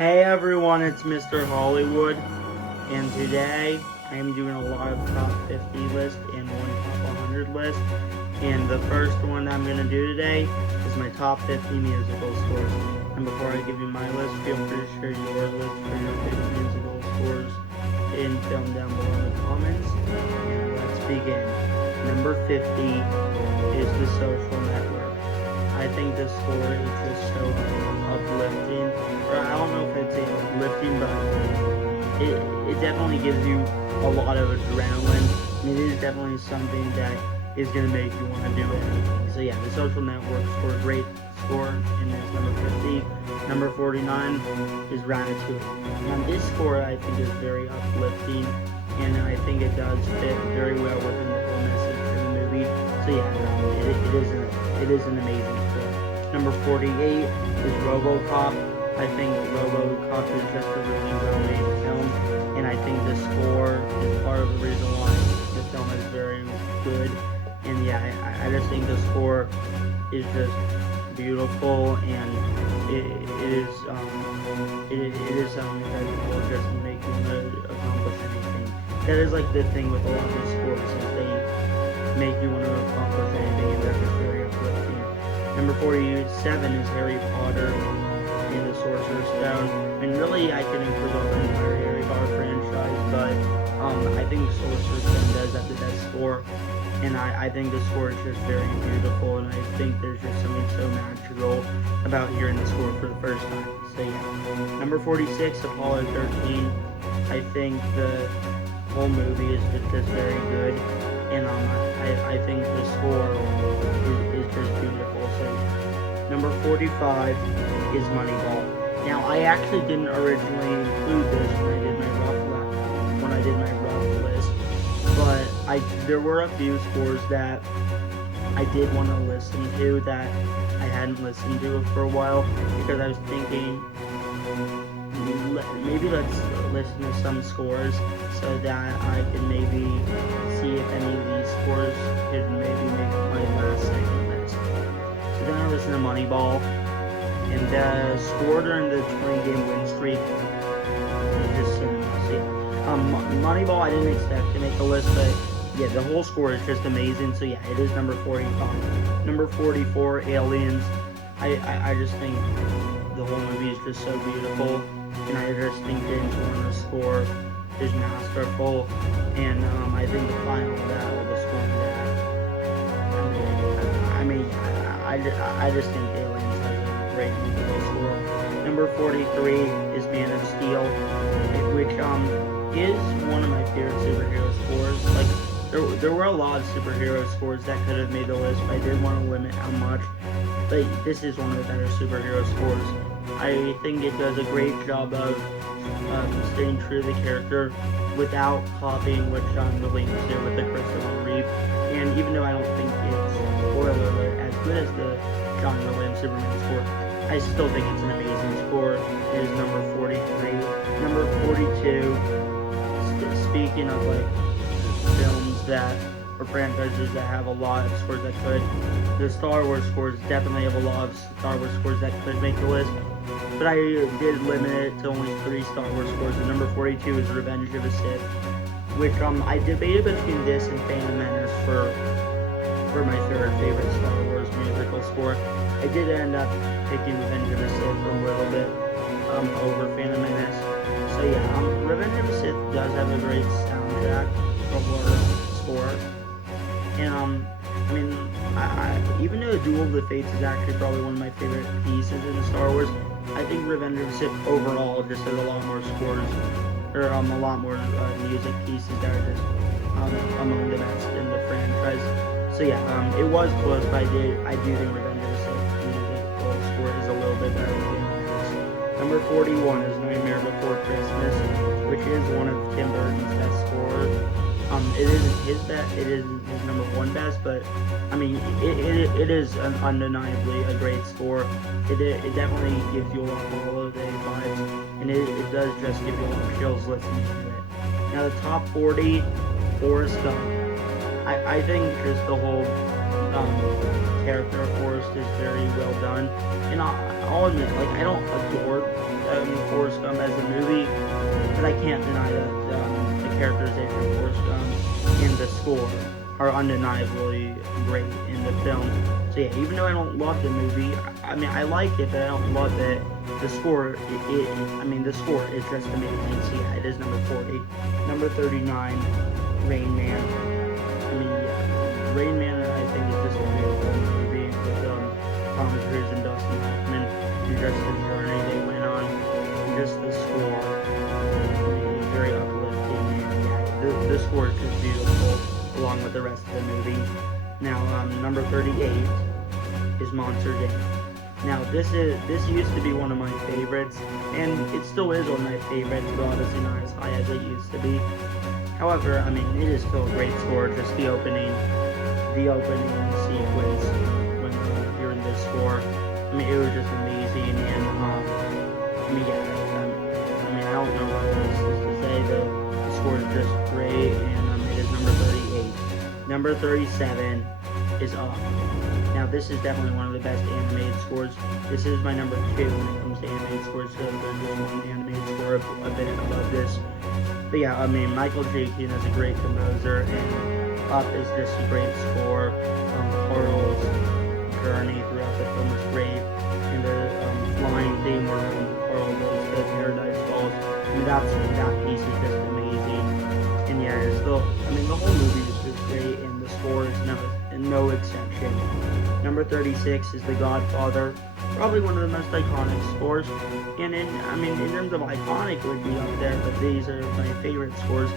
Hey everyone, it's Mr. Hollywood, and today I am doing a lot of top 50 list and one top 100 list. And the first one I'm going to do today is my top 50 musical scores. And before I give you my list, feel free to share your list for your favorite musical scores in film down below in the comments. And let's begin. Number 50 is The Social Network. I think the score is just so uplifting. Or I don't know if I'd say uplifting, but it definitely gives you a lot of adrenaline. And it is definitely something that is going to make you want to do anything. So yeah, The Social Network scored a great score, and it's number 50. Number 49 is Ratatouille. Now this score I think is very uplifting, and I think it does fit very well within the whole message of the movie. So yeah, it is an amazing score. Number 48 is RoboCop. I think RoboCop is just a really well-made film, and I think the score is part of the reason why the film is very good. And yeah, I just think the score is just beautiful, and it is something that will just make you want to accomplish anything. That is like the thing with a lot of these scores, is they make you want to accomplish anything, and they're just very uplifting. Number 47 is Harry Potter and the Sorcerer's Stone. And really, I could include the entire Harry Potter franchise, but I think the Sorcerer's Stone does have the best score. And I think the score is just very beautiful, and I think there's just something so magical about hearing the score for the first time. So yeah. Number 46, Apollo 13. I think the whole movie is just very good, and I think the score is just beautiful. So yeah. Number 45 is Moneyball. Now I actually didn't originally include this when I did my rough list, but there were a few scores that I did want to listen to that I hadn't listened to for a while, because I was thinking maybe let's listen to some scores so that I can maybe see if any of these scores could maybe make my last second list. So then I listened to Moneyball, and the score during the 20-game win streak is just cinema. Moneyball I didn't expect to make the list, but yeah, the whole score is just amazing. So yeah, it is number 45. Number 44, Aliens. I just think the whole movie is just so beautiful, and I just think James Horner's score is masterful, and I think the final battle, the score that, I just think Aliens has a great musical score. Number 43 is Man of Steel, which is one of my favorite superhero scores. Like, there were a lot of superhero scores that could have made the list, but I did want to limit how much. But this is one of the better superhero scores. I think it does a great job of staying true to the character without copying what John Williams did with the Christopher Reeve. And even though I don't think it's, spoiler alert, as good as the John Williams Superman score, I still think it's an amazing score. It is number 43. Number 42, speaking of like films that, or franchises that have a lot of scores that could, the Star Wars scores definitely have a lot of Star Wars scores that could make the list, but I did limit it to only 3 Star Wars scores, and number 42 is Revenge of the Sith, which I debated between this and Phantom Menace for my favorite Star Wars musical score. I did end up picking Revenge of the Sith a little bit over Phantom Menace. So yeah, Revenge of the Sith does have a great soundtrack or score, and I mean, even though Duel of the Fates is actually probably one of my favorite pieces in Star Wars, I think Revenge of the Sith overall just has a lot more scores, or a lot more music pieces that are just among the best in the franchise. So yeah, it was close, but I do think Revenge of the Sith musical score is a little bit better than Phantom. Number 41 is Nightmare Before Christmas, which is one of Tim Burton's best scores. It isn't his best, it isn't his number 1 best, but I mean, it is undeniably a great score. It definitely gives you a lot of holiday vibes, and it does just give you a lot of chills listening to it. Now the top 40, Forrest Gump. I think just the whole character of Forrest is very well done, and I'll admit, like, I don't adore Forrest can't deny that the characterization, of course, and the score are undeniably great in the film. So yeah, even though I don't love the movie, I mean, I like it, but I don't love it. The score, the score is just amazing. So yeah, it is number 40. Number 39, Rain Man. I mean, yeah, Rain Man, I think, is just a beautiful movie with Tom Cruise and Dustin Hoffman, and just the journey they went on, and just the score. I mean, very uplifting, and yeah, the score is just beautiful, along with the rest of the movie. Now, number 38 is Monsters Inc. Now, this used to be one of my favorites, and it still is one of my favorites, but obviously not as high as it used to be. However, I mean, it is still a great score. Just the opening sequence when hearing this score, I mean, it was just amazing. And I mean, yeah, I don't know what else to say. The score is just great, and it is number 38. Number 37 is Up. Now, this is definitely one of the best animated scores. This is my number 2 when it comes to animated scores, so there's just one animated score a bit above this. But yeah, I mean, Michael Giacchino is a great composer, and Up is just a great score. Carl's journey throughout the film is great, and the flying theme where Carl goes to Paradise Falls, I mean, that piece is just amazing. And yeah, it's still, I mean, the whole movie is just great, and the score is no exception. Number 36 is The Godfather. Probably one of the most iconic scores. And in terms of iconic would be up there, but these are my favorite scores.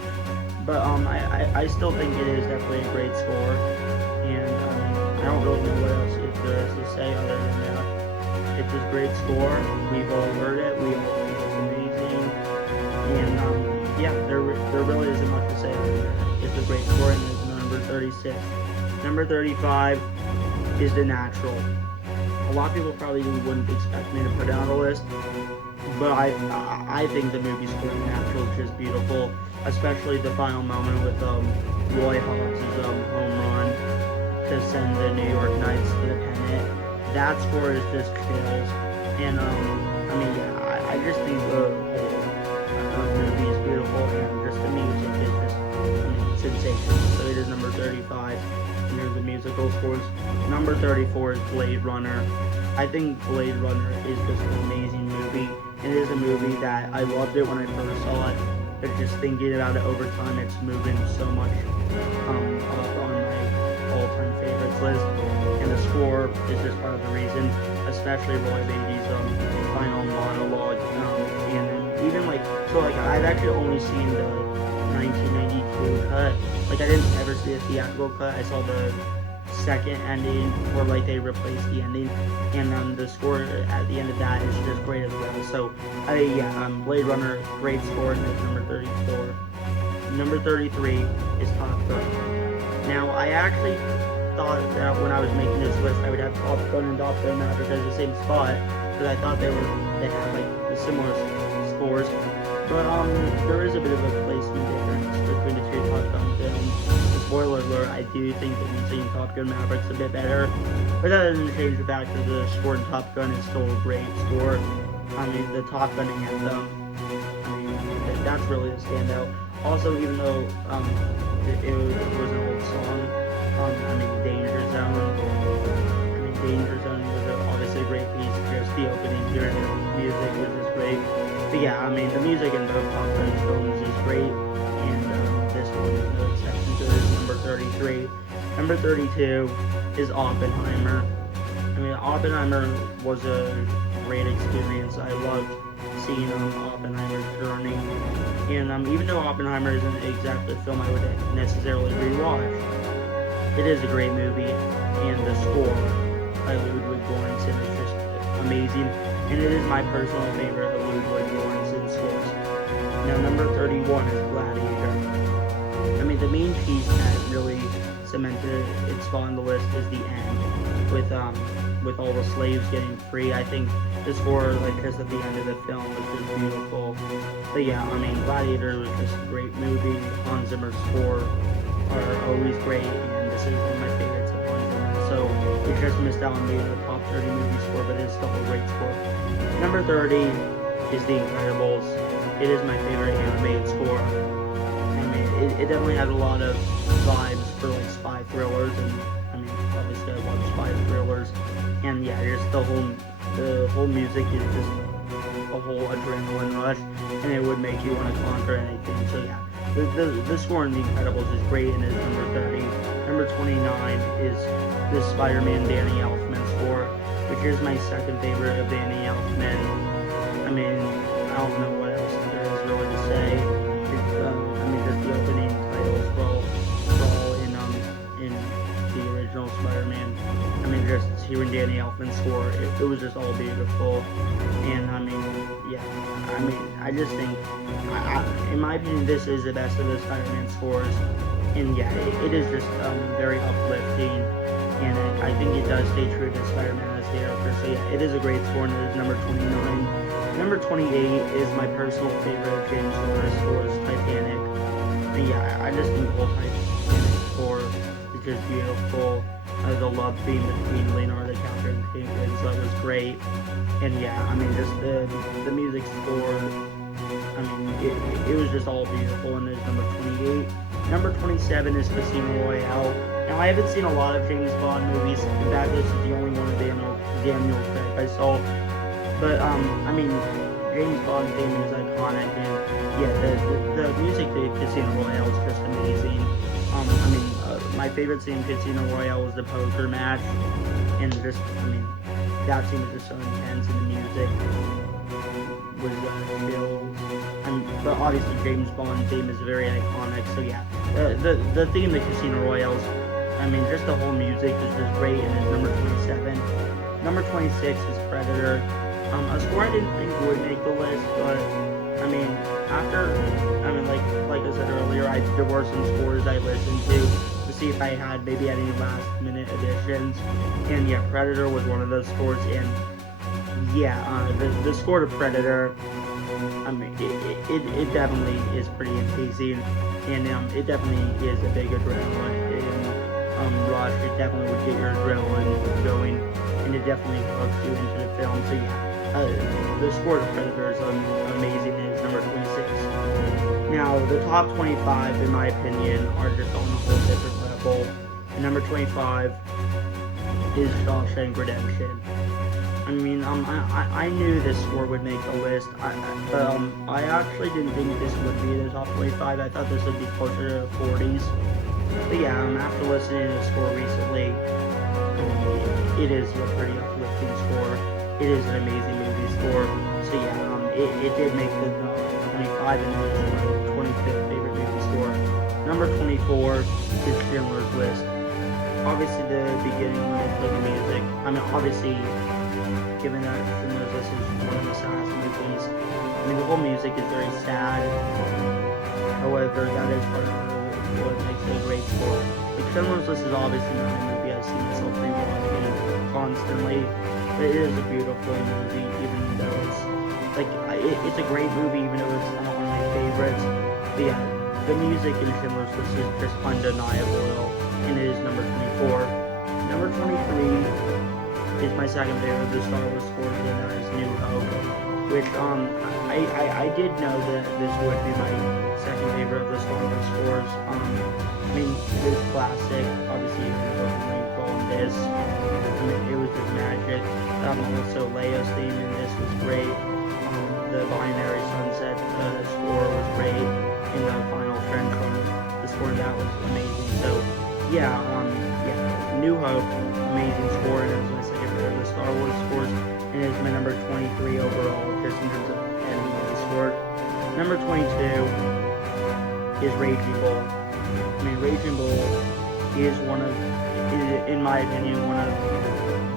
But I still think it is definitely a great score. And I don't really know what else there is to say other than that. It's a great score. We've all heard it. We all think it's amazing. And yeah, there really isn't much to say other than that. It's a great score, and it's number 36. Number 35 is The Natural. A lot of people probably wouldn't expect me to put it on the list, but I think the movie score The Natural is just beautiful, especially the final moment with Roy Hobbs' home run to send the New York Knights to the pennant. That score is just chills, and I mean, yeah, I just think the whole movie is beautiful, and just the music is just sensational. So it is number 35. Near the musical scores. Number 34 is Blade Runner. I think Blade Runner is just an amazing movie. It is a movie that I loved it when I first saw it, but just thinking about it over time, it's moving so much up on my all-time favorites list. And the score is just part of the reason, especially Roy Beatty's final monologue. And then even I've actually only seen the 1992 cut. Like, I didn't ever see the theatrical cut. I saw the second ending where they replaced the ending, and the score at the end of that is just great as well. So Blade Runner, great score, and it's number 34. Number 33 is Top Gun. Now, I actually thought that when I was making this list, I would have Top Gun and Top Gun Maverick as the same spot, because I thought they had the similar scores. But there is a bit of a placement difference between the two Top Gun films. Spoiler alert, I do think that we've seen Top Gun Maverick's a bit better, but that doesn't change the fact that the score in Top Gun is still a great score. I mean, the Top Gun anthem, I mean, that's really a standout. Also, even though it was an old song, Danger Zone. Danger Zone was obviously a great piece. Just the opening, hearing the music was just great. But yeah, the music in both Top Gun films is great, and this one is no exception. So this is number 33. Number 32 is Oppenheimer. Oppenheimer was a great experience. I loved seeing Oppenheimer's journey, and even though Oppenheimer isn't exactly a film I would necessarily rewatch, it is a great movie, and the score by Ludwig Göransson is just amazing, and it is my personal favorite of Ludwig Göransson scores. Now, number 31 is Gladiator. The main piece that really cemented its spot on the list is the end, with all the slaves getting free. I think the score, just at the end of the film, was just beautiful. But yeah, Gladiator was just a great movie. Hans Zimmer's score are always great, and this is one of my favorites of Hans Zimmer. So it just missed out on being the top 30 movie score, but it's still a great score. Number 30 is The Incredibles. it is my favorite animated score. I mean, it definitely has a lot of vibes for like spy thrillers, and I mean, obviously I love spy thrillers, and yeah, just the whole music is just a whole adrenaline rush, and it would make you want to conquer anything. So yeah, the score in The Incredibles is great, and is number 30. Number 29 is the Spider-Man Danny Elfman score, which is my second favorite of Danny Elfman. I mean, I don't know what else there is really to say. I mean, just the opening titles for all in the original Spider-Man. I mean, just hearing Danny Elfman's score, it was just all beautiful. And I mean, yeah, I mean, I just think, in my opinion, this is the best of the Spider-Man scores. And yeah, it is just very uplifting, and I think it does stay true to Spider-Man as character. So yeah, it is a great score, and it is number 29. Number 28 is my personal favorite of James Horner's scores, Titanic. And yeah, I just think the whole Titanic score is just beautiful. The love theme between Leonardo DiCaprio and Kate Winslet was great. And yeah, I mean, just the music score, I mean, it was just all beautiful, and it's number 28. Number 27 is Casino Royale. Now, I haven't seen a lot of James Bond movies. In fact, this is the only one of Daniel Craig I saw. But, I mean, James Bond theme is iconic, and yeah, the music to Casino Royale is just amazing. I mean, my favorite scene in Casino Royale was the poker match, and just, I mean, that scene was just so intense, and the music was chill. But obviously James Bond theme is very iconic, so yeah. The theme of Casino Royale, I mean, just the whole music is just great, and it's number 27. Number 26 is Predator. A score I didn't think would make the list, but I mean, like I said earlier, there were some scores I listened to see if I had maybe any last minute additions, and yeah, Predator was one of those scores, and yeah, the score to Predator, I mean, it definitely is pretty amazing, and it definitely is a big adrenaline rush. It definitely would get your adrenaline going, and it definitely hooks you into the film. So yeah, the score to Predator is amazing. It is number 26. Now, the top 25, in my opinion, are just on a whole different level. And number 25 is Shawshank Redemption. I mean, I knew this score would make the list. I actually didn't think this would be in the top 25. I thought this would be closer to the 40s. But yeah, after listening to the score recently, it is a pretty uplifting score. It is an amazing movie score. So yeah, it did make the 25, and it is my 25th favorite movie score. Number 24 is Schindler's List. Obviously, the beginning of the music. I mean, obviously, given that Schindler's List is one of the saddest movies, I mean, the whole music is very sad. However, that is part of what makes it a great score. Like, Schindler's List is obviously not a movie I see myself rewatching constantly, but it is a beautiful movie, even though it's a great movie, even though it's not one of my favorites. But yeah, the music in Schindler's List is just undeniable, and it is number 24. Number 23 is my second favorite of the Star Wars scores, and that is New Hope, which I did know that this would be my second favorite of the Star Wars scores. I mean, it is classic, obviously, you can go from Rainfall and this. I mean, it was just magic. Also, Leia's theme in this was great. The Binary Sunset score was great. In the final trench run, the score in that was amazing. So, yeah, New Hope, amazing score, and it was my second favorite of the Star Wars scores, and it is my number 23 overall, just in terms of ending the score. Number 22 is Raging Bull. I mean, Raging Bull is in my opinion, one of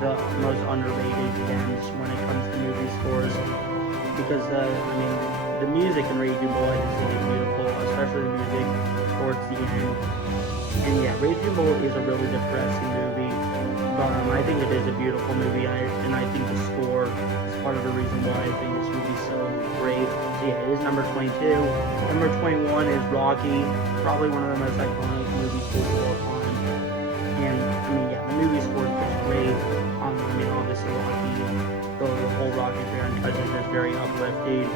the most underrated gems when it comes to movie scores, because the music in Raging Bull I just think is beautiful, especially the music towards the end. And yeah, Raging Bull is a really depressing movie, but I think it is a beautiful movie, and I think the score is part of the reason why I think this movie is so great. So yeah, it is number 22. Number 21 is Rocky, probably one of the most iconic movie scores of all time. And I mean, yeah, the movie score is just great. I mean, obviously Rocky the whole Rocky franchise is just very uplifting.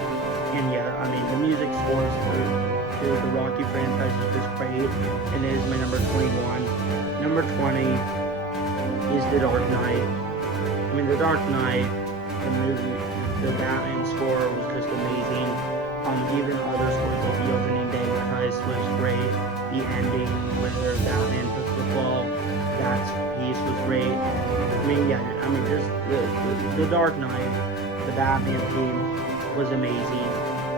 And yeah, I mean, the music scores for the Rocky franchise is just great, and it is my number 21. Number 20 is The Dark Knight. I mean, The Dark Knight, the movie, the Batman score was just amazing. Even other scores like the opening Bankrust was great. The ending where Batman took the fall, that piece was great. I mean, yeah, I mean, just the Dark Knight, the Batman theme was amazing,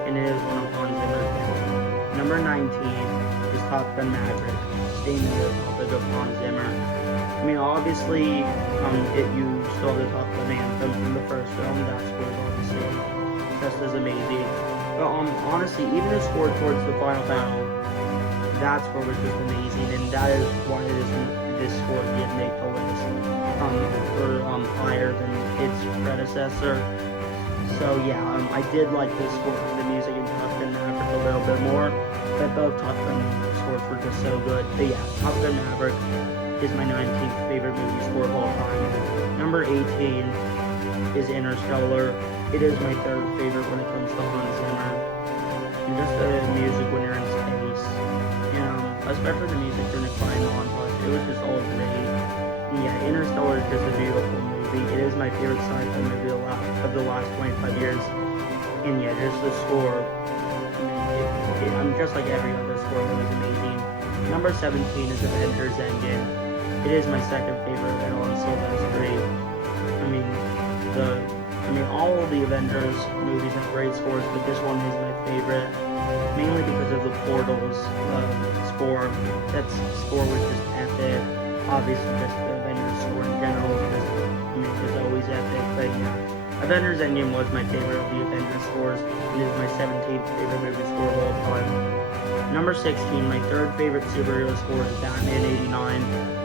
and it is one of Hans Zimmer's best. Number 19 is Top Gun Maverick, staying in the topic of Hans Zimmer. I mean, obviously, you saw the Top Gun anthem from the first film. That score is obviously just as amazing. But honestly, even the score towards the final battle, that score was just amazing, and that is why this score did make the list higher than its predecessor. So yeah, I did like the score, the music in Top Gun Maverick a little bit more, but both Top Gun scores were just so good. But yeah, Top Gun Maverick is my 19th favorite movie score of all time. Number 18 is Interstellar. It is my third favorite when it comes to Hans Zimmer. And just the music when you're in space, and especially the music during the crying montage, it was just all great. And yeah, Interstellar is just a beautiful movie. It is my favorite sci-fi movie of the last 25 years. And yeah, just the score, I'm just like every other score, it was amazing. Number 17 is Avengers Endgame. It is my second favorite villain, Sylvester. I mean, all of the Avengers movies have great scores, but this one is my favorite, mainly because of the Portals score. That score was just epic. Obviously, just the Avengers score in general is always epic. But yeah, Avengers Endgame was my favorite of the Avengers scores, and is my 17th favorite movie score of all time. Number 16, my third favorite superhero score is Batman '89,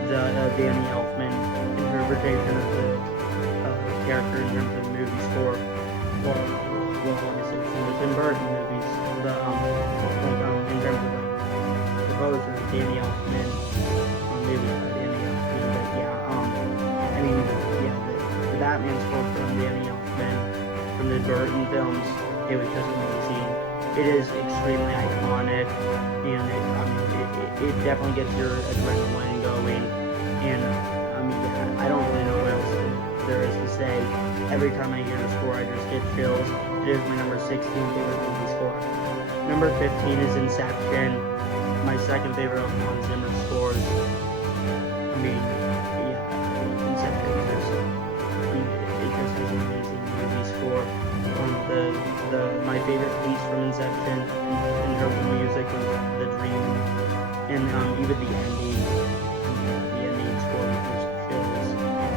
the Danny Elfman interpretation of the character in terms of the movie score. Well, obviously it's the Tim Burton movies, but in terms of like the poser, Danny Elfman, movies by Danny Elfman. But yeah, I mean, yeah, the Batman score from Danny Elfman from the Burton films, it was just amazing. It is extremely iconic, and it definitely gets your adrenaline going. And I mean, yeah, I don't really know what else there is to say. Every time I hear the score, I just get chills. It is my number 16 favorite movie score. Number 15 is Inception, my second favorite of Hans Zimmer scores. I mean, yeah, Inception is just, it just has an amazing movie score. My favorite piece from Inception in terms of music was the dream, and even the ending. The ending score was just chills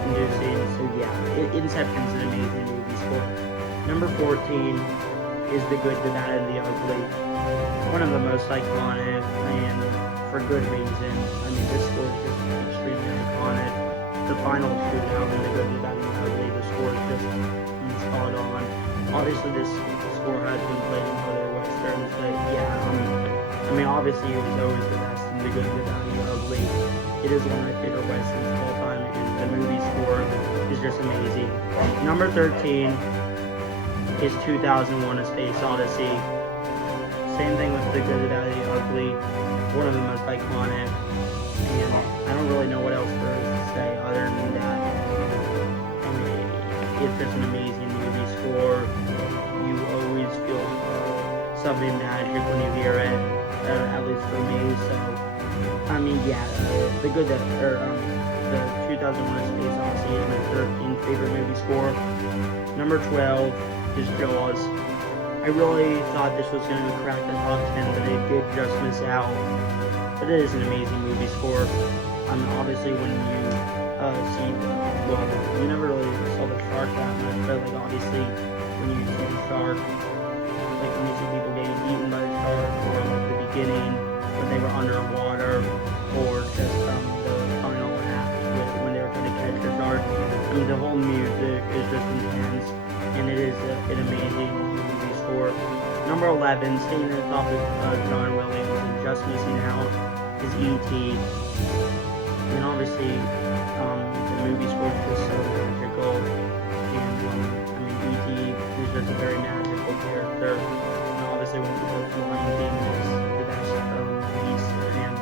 inducing. So yeah, Inception is an amazing movie score. Number 14 is The Good, the Bad, and the Ugly. One of the most iconic, and for good reason. I mean, this score is just extremely iconic. The final shootout in The Good, the Bad, and the Ugly, the score is just spot on. Obviously, this score has been played in other westerns, but yeah, I mean, obviously, it was always the best in The Good, the Bad, and the Ugly. It is one of my favorite westerns of all time, and the movie score is just amazing. Number 13 is 2001: A Space Odyssey. Same thing with The Good, the Bad, and the Ugly. One of the most iconic, and I don't really know what else there is to say other than that. I mean, it's just an amazing movie score. You always feel something magic when you hear it, at least for me. So, I mean, yeah, the 2001: A Space Odyssey is my 13th favorite movie score. Number 12 is Jaws. I really thought this was going to crack the top 10, but it did just miss out. But it is an amazing movie score. Obviously, when you see, well, you never really saw the shark that much, but like obviously, when you see the shark, like when you see people getting eaten by the shark, or like the beginning when they were underwater, or just the final act when they were trying to catch the shark. I mean, the whole music is just intense, and it is an amazing movie score. Number 11, staying in the topic of John Williams and just missing out, is E.T. And obviously, the movie score is just so magical, and just a very magical character. And obviously, when the Lion King is the best piece, and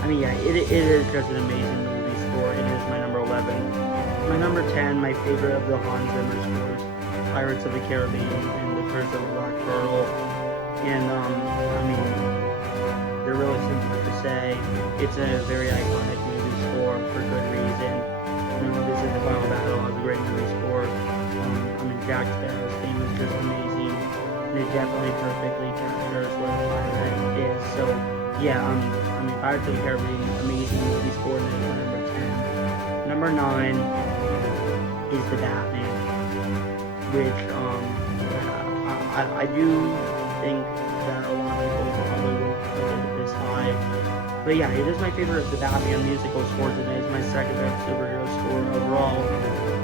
I mean, yeah, it is just an amazing movie score. It is my number 11. My number 10, my favorite of the Hans Zimmer scores, Pirates of the Caribbean and The Curse of the Black Pearl. And I mean, they're really simple to say. It's a very iconic movie score for good reason. You know, this is The Final Battle has a great movie score. I mean, Jack Sparrow's theme is just amazing, and it definitely perfectly captures what a pirate is. So, yeah, I mean, Pirates of the Caribbean, amazing movie score, and it is my number 10. Number 9 is The Batman, which I do think that a lot of people probably won't put it this high. But yeah, it is my favorite of the Batman musical scores, and it is my second best superhero score overall.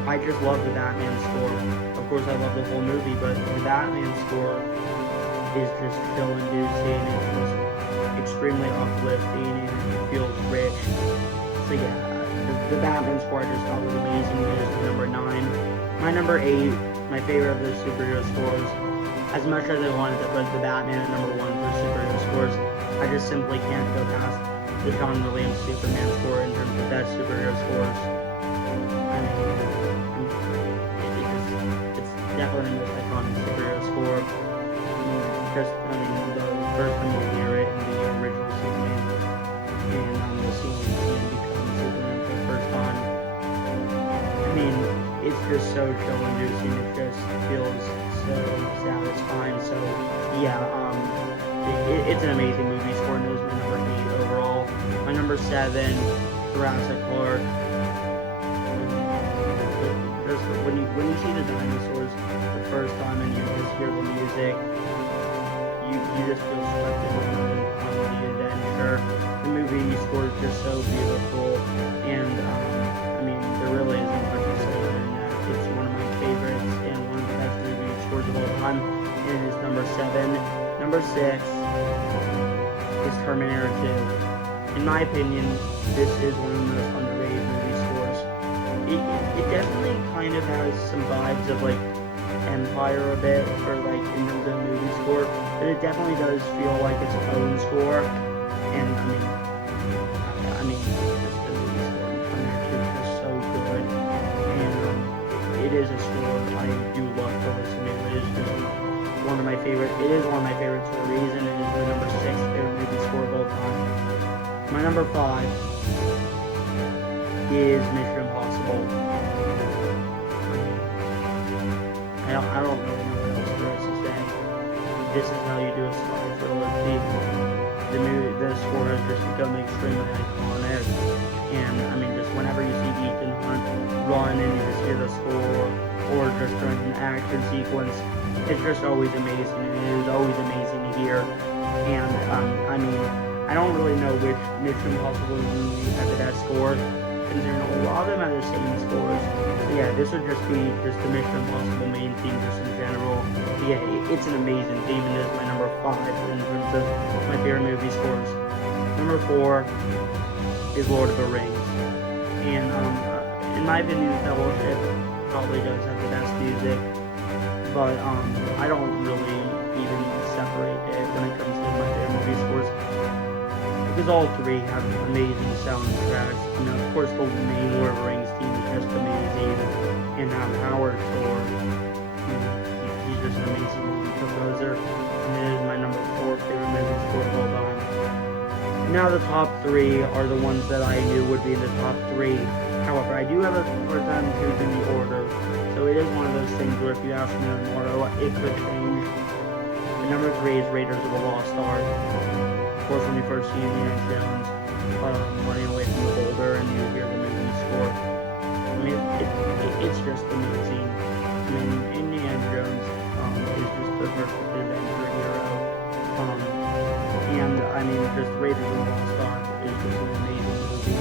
I just love the Batman score. Of course, I love the whole movie, but the Batman score is just chill-inducing. It's just extremely uplifting, and it feels rich. So yeah, the Batman score I just thought was amazing. It is my number 9. My number 8, my favorite of the superhero scores. As much as I wanted to put the Batman at number 1 for superhero scores, I just simply can't go past the John Williams Superman score in terms of best superhero scores. I mean, it's definitely the most iconic superhero score. I mean, the first time you hear it in the original Superman, and the scene when he becomes Superman for the first time. I mean, it's just so chill-inducing. It just feels so satisfying. So yeah, it's an amazing movie score, and it was my number 8 overall. My number 7, Jurassic Park. Just when you see the dinosaurs the first time and you just hear the music, you just feel swept in on the adventure. The movie score is just so beautiful, and I mean, there really isn't much to say other than that. It's one of my favorites and one of the best movie scores of all time. And it is number 7. Number 6 is Terminator 2. In my opinion, this is one of the most underrated movie scores. It definitely kind of has some vibes of like Empire a bit, for like in terms of movie score, but it definitely does feel like its own score. And I mean, just the movie score in Terminator 2 is just so good, and it is a score I do love to listen to. It is just one of my favorite. It is one of my favorites for a reason. It is the number 6 favorite movie score of all time. My number 5 is Mission Impossible. I don't really know what else there is to say. This is how you do a spy thriller. The score has just become extremely iconic, and I mean, just whenever you see Ethan Hunt run and you just hear the score, or just during an action sequence, it's just always amazing, and it is always amazing to hear. And I mean, I don't really know which Mission Impossible movie had the best score, considering a lot of them have the same scores. So yeah, this would just be just the Mission Impossible main theme just in general. But yeah, it's an amazing theme, and it is my number 5 in terms of my favorite movie scores. Number 4 is Lord of the Rings. And in my opinion, Fellowship probably does have the best music, but I don't really even separate it when it comes to my favorite movie scores, because all 3 have amazing soundtracks. I mean, of course, the main Lord of the Rings theme is just amazing, and Howard Shore, he's just an amazing movie composer, and it is my number 4 favorite movie score of all time. And now the top 3 are the ones that I knew would be in the top 3. However, I do have a hard time choosing the order, so it is one of those things where if you ask me tomorrow, it could change. And number 3 is Raiders of the Lost Ark. Of course, when you first see Indiana Jones running away from the boulder and you hear the movie score, I mean, it's just amazing. I mean, Indiana Jones is just the perfect adventure hero. And I mean, just Raiders of the Lost Ark is just an amazing movie,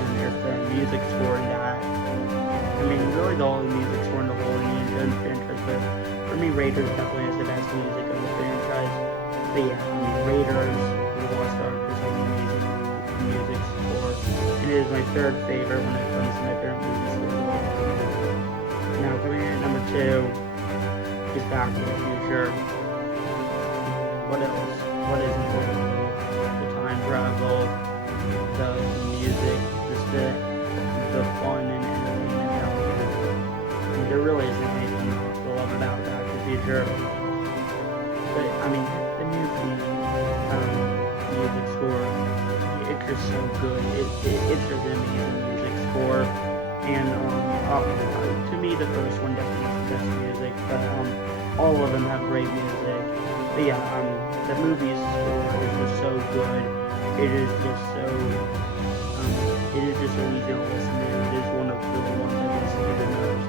and there's the music score in that. I mean, really the whole music score in the whole Indiana Jones franchise, but for me, Raiders definitely has the best music of the franchise. But yeah, I mean, Raiders of the Lost Ark is an amazing music score, and it is my 3rd favorite when it comes to my favorite movie score of all time. Now, coming in at number 2 is Back to the Future. What else? What isn't there? The time travel, the music, just the fun and entertainment element. I mean, there really isn't anything else to love about Back to the Future. But I mean, the new theme, music score, it's just so good. It's just an amazing music score. And to me, the first one definitely has the best music, but all of them have great music. But yeah, the movie's score is just so good. It is just so easy to listen to. It is one of the ones I listen to the most,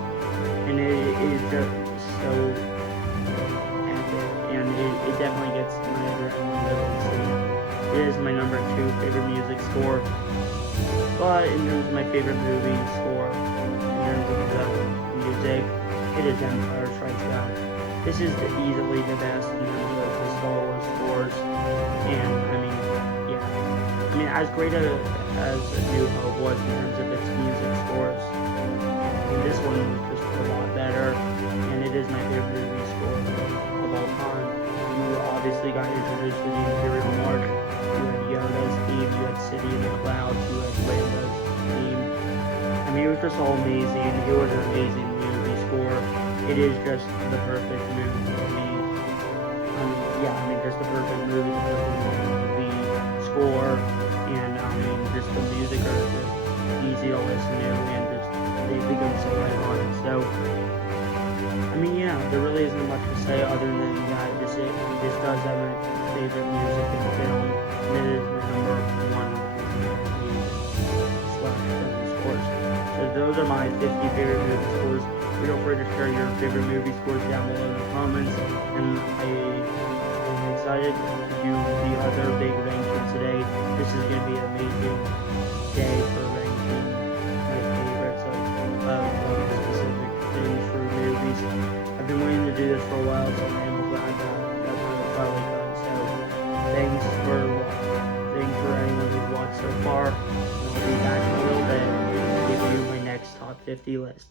and it is just so epic, and it definitely gets my adrenaline going. It is my number 2 favorite music score. But in terms of my favorite movie score, in terms of the music, it is Empire Strikes Back. This is easily the best in terms of the Star Wars scores. And I mean, yeah. I mean, as great as A New Hope was in terms of its music scores, and this one was just a lot better. And it is my favorite movie score of all time. You obviously got introduced to the Imperial March. You had Yoda's theme, you had City in the Clouds, you had Lando's theme. I mean, it was just all amazing. It was an amazing movie score. It is just the perfect movie. Yeah, I mean, just the perfect movie, the perfect movie score, and I mean, just the music are just easy to listen to, and just they become so iconic. So, I mean, yeah, there really isn't much to say other than that. This does have my favorite music in the film. It is my number 1 music/film scores. So those are my 50 favorite movie scores. Feel free to share your favorite movie scores down below in the comments. And I am excited to do the other big ranking today. This is going to be an amazing day for ranking my favorites of specific things for movies. I've been waiting to do this for a while, so I am glad that finally come. So thanks for anyone who's watched so far. And I'll be back in a little bit to give you my next top 50 list.